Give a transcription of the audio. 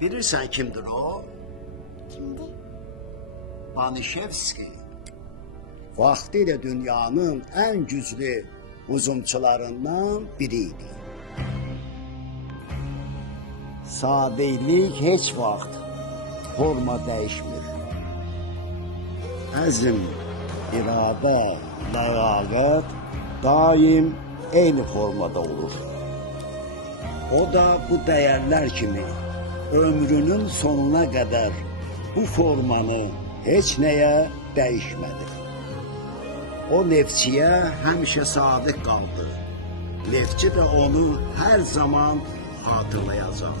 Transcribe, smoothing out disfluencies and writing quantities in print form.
Bilirsən kimdir o? Kimdir? Banişevski. Vaxtilə dünyanın ən güclü hücumçularından biriydi. Sadeylik heç vaxt forma dəyişmir. Əzm, iradə, ləyaqət daim eyni formada olur. O da bu dəyərlər kimi ömrünün sonuna qədər bu formanı heç nəyə dəyişmədi. O Neftçiyə həmişə sadiq qaldı. Neftçi də onu hər zaman hatırlayacaq.